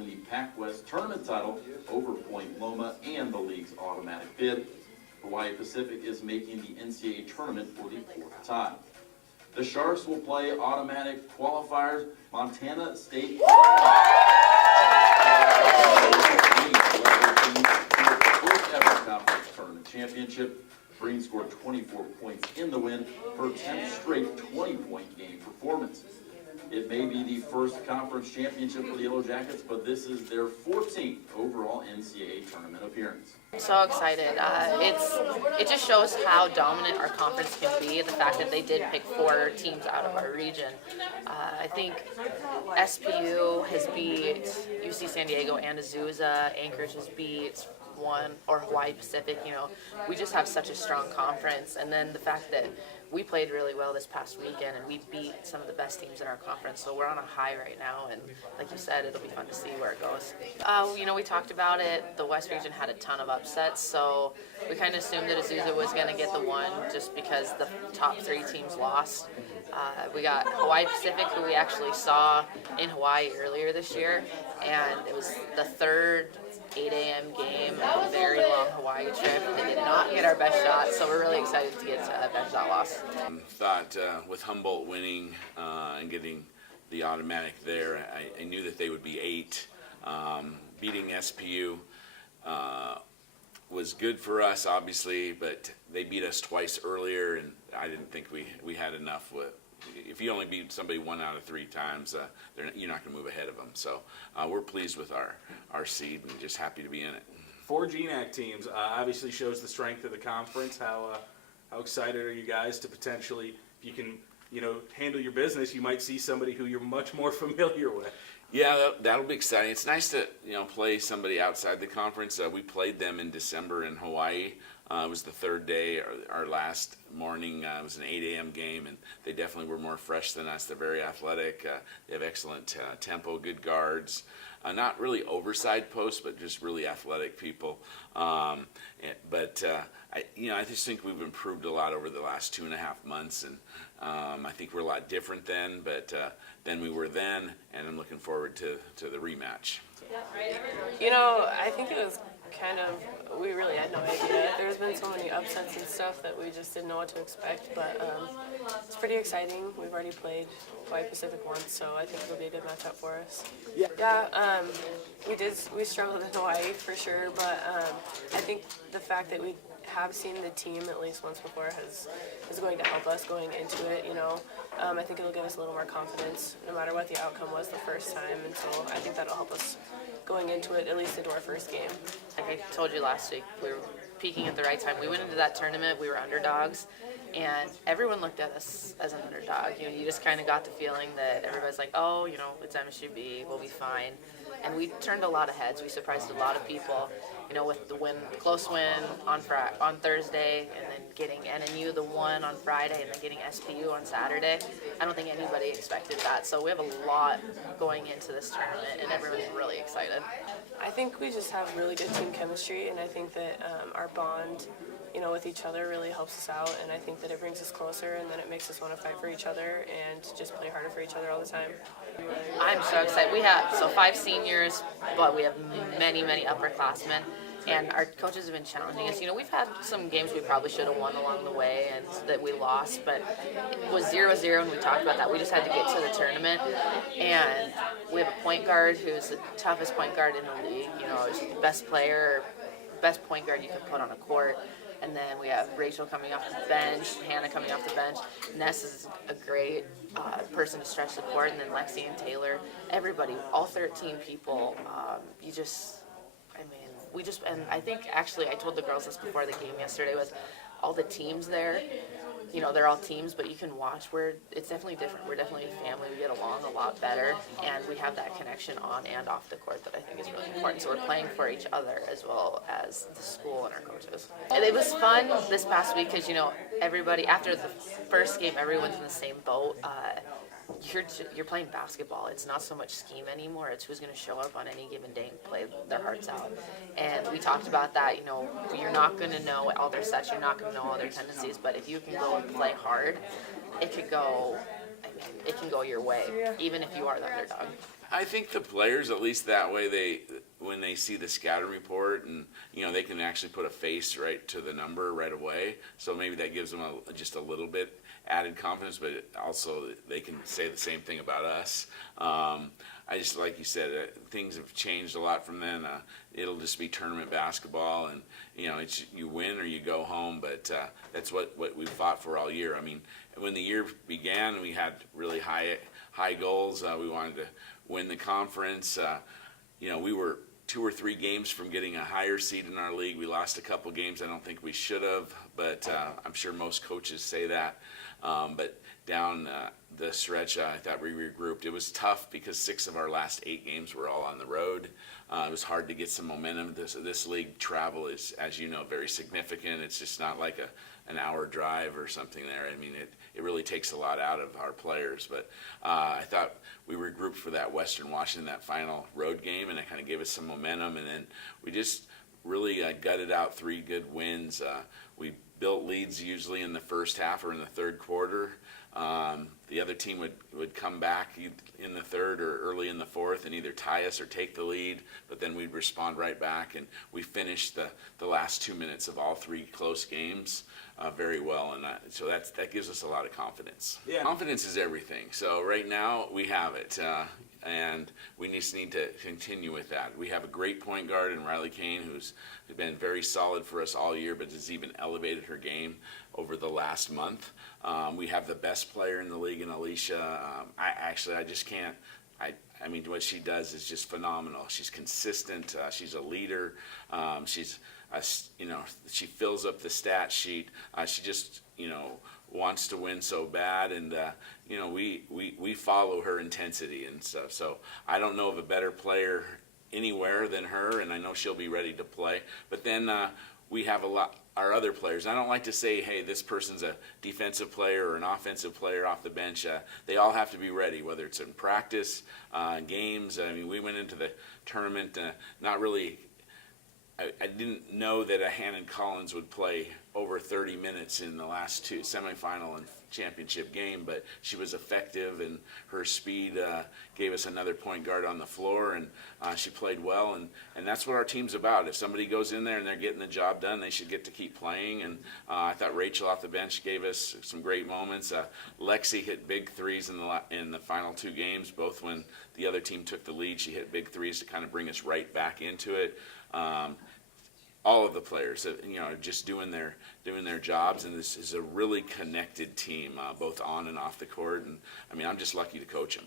The Pac West tournament title over Point Loma and the league's automatic bid. Hawaii Pacific is making the NCAA tournament for the fourth time. The Sharks will play automatic qualifiers Montana State first ever conference tournament championship. Breen scored 24 points in the win, her 10th straight 20-point game performance. It may be the first conference championship for the Yellow Jackets, but this is their 14th overall NCAA tournament appearance. I'm so excited. It just shows how dominant our conference can be, the fact that they did pick 4 teams out of our region. I think SPU has beat UC San Diego and Azusa, Anchorage has beat Hawaii Pacific. We just have such a strong conference, and then the fact that we played really well this past weekend and we beat some of the best teams in our conference, so we're on a high right now, and like you said, it'll be fun to see where it goes. We talked about it. The West region had a ton of upsets, so we kind of assumed that Azusa was going to get the one just because the top 3 teams lost. We got Hawaii Pacific, who we actually saw in Hawaii earlier this year, and it was the 3rd 8 a.m. game, a very long Hawaii trip. They did not get our best shot, so we're really excited to get to avenge that loss. Thought with Humboldt winning and getting the automatic there, I knew that they would be 8. Beating SPU was good for us, obviously, but they beat us twice earlier, and I didn't think we had enough with. If you only beat somebody 1 out of 3 times, you're not going to move ahead of them. So we're pleased with our seed and just happy to be in it. 4 GNAC teams obviously shows the strength of the conference. How excited are you guys to potentially, if you can, handle your business, you might see somebody who you're much more familiar with. Yeah, that'll be exciting. It's nice to play somebody outside the conference. We played them in December in Hawaii. It was the 3rd day, our last morning. It was an 8 a.m. game, and they definitely were more fresh than us. They're very athletic. They have excellent tempo, good guards. Not really oversized posts, but just really athletic people. I just think we've improved a lot over the last 2.5 months, and I think we're a lot different than we were then, and I'm looking forward to the rematch. I think it was we really had no idea. There's been so many upsets and stuff that we just didn't know what to expect, but it's pretty exciting. We've already played Hawaii Pacific once, so I think it'll be a good matchup for us. Yeah, we struggled in Hawaii for sure, but I think the fact that we have seen the team at least once before is going to help us going into it. I think it'll give us a little more confidence no matter what the outcome was the first time, and so I think that'll help us going into it, at least into our first game. Like I told you last week, we were peaking at the right time. We went into that tournament, we were underdogs, and everyone looked at us as an underdog. You just kind of got the feeling that everybody's like, oh, it's MSUB, we'll be fine. And we turned a lot of heads. We surprised a lot of people, with the close win on Thursday, and then getting NNU the 1 on Friday, and then getting SPU on Saturday. I don't think anybody expected that. So we have a lot going into this tournament, and everyone's really excited. I think we just have really good team chemistry, and I think that our bond, with each other really helps us out, and I think that it brings us closer, and then it makes us want to fight for each other and just play harder for each other all the time. I'm so excited. We have 5 seniors, but we have many upperclassmen, and our coaches have been challenging us. We've had some games we probably should have won along the way and that we lost, but it was 0-0, and we talked about that. We just had to get to the tournament, and we have a point guard who's the toughest point guard in the league. He's the best player, best point guard you can put on a court. And then we have Rachel coming off the bench, Hannah coming off the bench. Ness is a great person to stretch the court, and then Lexi and Taylor. Everybody, all 13 people. And I think actually I told the girls this before the game yesterday, was all the teams there. They're all teams, but you can watch it's definitely different. We're definitely a family. We get along a lot better, and we have that connection on and off the court that I think is really important. So we're playing for each other as well as the school and our coaches. And it was fun this past week because, everybody, after the first game, everyone's in the same boat. You're playing basketball. It's not so much scheme anymore. It's who's going to show up on any given day and play their hearts out. And we talked about that. You're not going to know all their sets. You're not going to know all their tendencies. But if you can go and play hard, it can go your way, even if you are the underdog. I think the players, at least that way, when they see the scouting report, and they can actually put a face right to the number right away. So maybe that gives them just a little bit added confidence, but also they can say the same thing about us. I just, like you said, things have changed a lot from then. It'll just be tournament basketball, and it's you win or you go home. But that's what we fought for all year. I mean, when the year began, we had really high goals. We wanted to win the conference. We were 2 or 3 games from getting a higher seed in our league. We lost a couple games I don't think we should have, but I'm sure most coaches say that. But down the stretch, I thought we regrouped. It was tough because 6 of our last 8 games were all on the road. It was hard to get some momentum. This league travel is, as you know, very significant. It's just not like an hour drive or something there. I mean, it really takes a lot out of our players. But I thought we regrouped for that Western Washington, that final road game, and it kind of gave us some momentum. And then we just really gutted out 3 good wins. We built leads usually in the first half or in the third quarter. The other team would come back in the third or early in the fourth and either tie us or take the lead, but then we'd respond right back, and we finished the last 2 minutes of all 3 close games very well, and so that gives us a lot of confidence. Yeah. Confidence is everything. So right now we have it, and we just need to continue with that. We have a great point guard in Rylee Kane, who's been very solid for us all year, but has even elevated her game over the last month. We have the best player in the league in Alisha. I just can't. I mean, what she does is just phenomenal. She's consistent. She's a leader. She fills up the stat sheet. She just, wants to win so bad, and we follow her intensity and stuff. So I don't know of a better player anywhere than her, and I know she'll be ready to play. But then we have our other players. I don't like to say, hey, this person's a defensive player or an offensive player off the bench. They all have to be ready, whether it's in practice, games. I mean, we went into the tournament not really. I didn't know that a Hannon Collins would play over 30 minutes in the last 2 semifinal and championship game, but she was effective, and her speed gave us another point guard on the floor, and she played well, and that's what our team's about. If somebody goes in there and they're getting the job done, they should get to keep playing, and I thought Rachel off the bench gave us some great moments. Lexi hit big threes in the final 2 games, both when the other team took the lead. She hit big threes to kind of bring us right back into it. All of the players, just doing their jobs, and this is a really connected team, both on and off the court. And I mean, I'm just lucky to coach them.